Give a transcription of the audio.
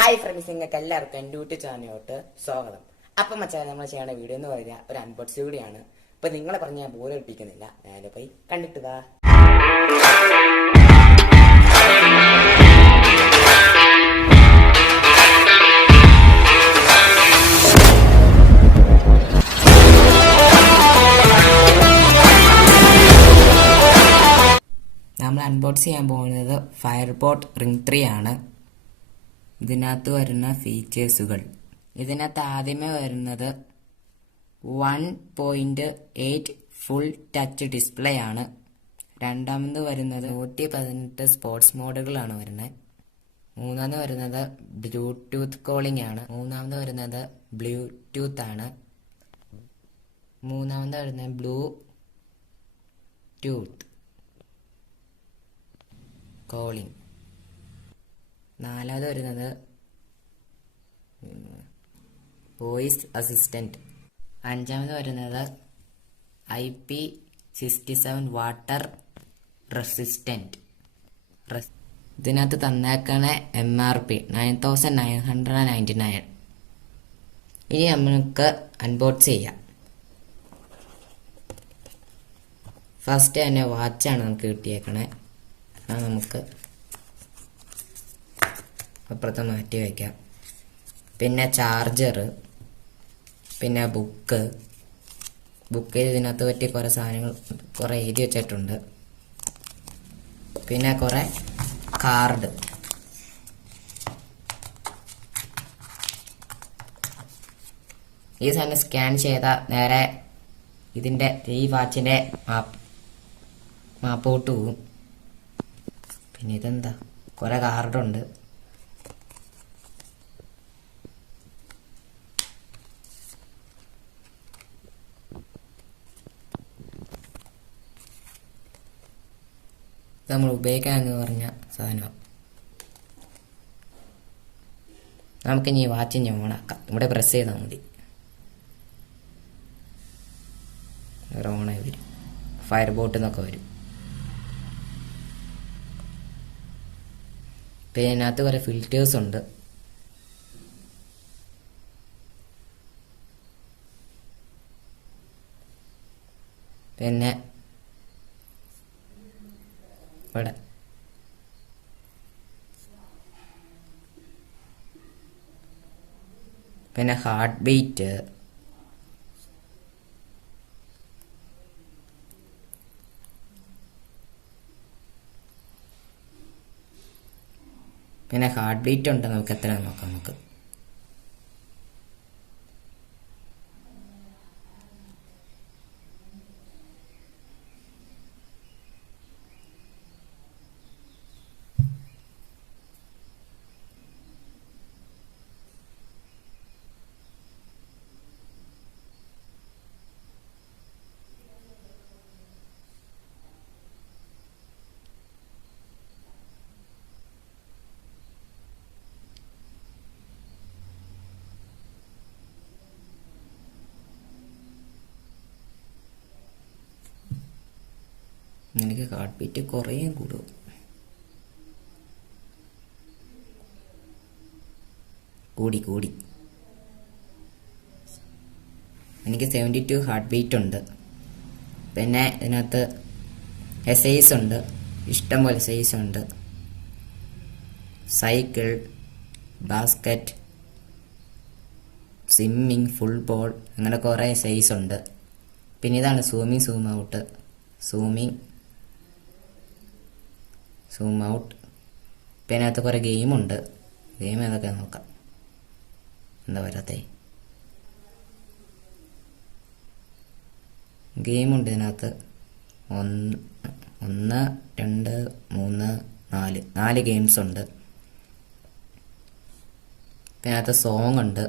Hi friends, നിങ്ങൾക്ക് എല്ലാവർക്കും എൻ്റെ യൂട്യൂബ് ചാനലിലോട്ട് സ്വാഗതം. അപ്പം മച്ചാൻ നമ്മൾ ചെയ്യണ വീഡിയോ എന്ന് പറയുക ഒരു അൺബോക്സിംഗ് കൂടിയാണ്. ഇപ്പം നിങ്ങളെ പറഞ്ഞ് ഞാൻ ബോർ അടിപ്പിക്കുന്നില്ല, ഞാനും പോയി കണ്ടിട്ട് വാ. നമ്മൾ അൺബോക്സ് ചെയ്യാൻ പോകുന്നത് ഫയർബോട്ട് റിംഗ് 3 ആണ്. ഇതിനകത്ത് വരുന്ന ഫീച്ചേഴ്സുകൾ, ഇതിനകത്ത് ആദ്യമേ വരുന്നത് 1.8 ഫുൾ ടച്ച് ഡിസ്പ്ലേ ആണ്. രണ്ടാമത് വരുന്നത് 118 സ്പോർട്സ് മോഡുകളാണ് വരുന്നത്. മൂന്നാമത് വരുന്നത് ബ്ലൂടൂത്ത് കോളിംഗ് ആണ്. മൂന്നാമത് വരുന്നത് ബ്ലൂടൂത്ത് ആണ്. മൂന്നാമത് വരുന്നത് ബ്ലൂടൂത്ത് കോളിംഗ്. നാലാമത് വരുന്നത് വോയിസ് അസിസ്റ്റന്റ്. അഞ്ചാമത് വരുന്നത് IP67 വാട്ടർ റെസിസ്റ്റന്റ്. ഇതിനകത്ത് തന്നേക്കണ MRP 9999. ഇനി നമുക്ക് അൺബോക്സ് ചെയ്യാം. ഫസ്റ്റ് തന്നെ വാച്ചാണ് നമുക്ക് കിട്ടിയേക്കണേ. നമുക്ക് അപ്പുറത്ത് മാറ്റി വയ്ക്കാം. പിന്നെ ചാർജർ, പിന്നെ ബുക്കിൽ ഇതിനകത്ത് പറ്റി കുറേ സാധനങ്ങൾ കുറേ എഴുതി വെച്ചിട്ടുണ്ട്. പിന്നെ കുറേ കാർഡ്. ഈ സാധനം സ്കാൻ ചെയ്താൽ നേരെ ഈ വാച്ചിൻ്റെ മാപ്പോട്ട് പോകും. പിന്നെ ഇതെന്താ, കുറേ കാർഡുണ്ട്. നമ്മൾ ഉപയോഗിക്കാമെന്ന് പറഞ്ഞ സാധനം. നമുക്കിനി ഈ വാച്ചിന് ഓണാക്കാം. ഇവിടെ പ്രസ് ചെയ്താൽ മതി, ഓണായി വരും. ഫയർബോട്ട് എന്നൊക്കെ വരും. പിന്നെ ഇതിനകത്ത് കുറേ ഫിൽറ്റേഴ്സ് ഉണ്ട്. പിന്നെ ഇവിടെ പിന്നെ ഹാർട്ട് ബീറ്റ്, ഉണ്ട്. നമുക്ക് എത്ര നോക്കാം. നമുക്ക് എനിക്ക് ഹാർട്ട് ബീറ്റ് കുറേ കൂടും. കൂടി എനിക്ക് 72 ഹാർട്ട് ബീറ്റ് ഉണ്ട്. പിന്നെ ഇതിനകത്ത് സൈസ് ഉണ്ട്, ഇഷ്ടംപോലെ സൈസ് ഉണ്ട്. സൈക്കിൾ, ബാസ്ക്കറ്റ്, സ്വിമ്മിങ്, ഫുട്ബോൾ, അങ്ങനെ കുറേ സൈസ് ഉണ്ട്. പിന്നെ ഇതാണ് സൂമിങ്, സൂം ഔട്ട്. പിന്നെ അതിനകത്ത് കുറേ ഗെയിമുണ്ട്. ഗെയിം ഏതൊക്കെ നോക്കാം. എന്താ വരാത്തേ? ഗെയിമുണ്ട് ഇതിനകത്ത്. 1 2 3 4 ഗെയിംസ് ഉണ്ട്. പിന്നെ അതിനകത്ത് സോങ് ഉണ്ട്.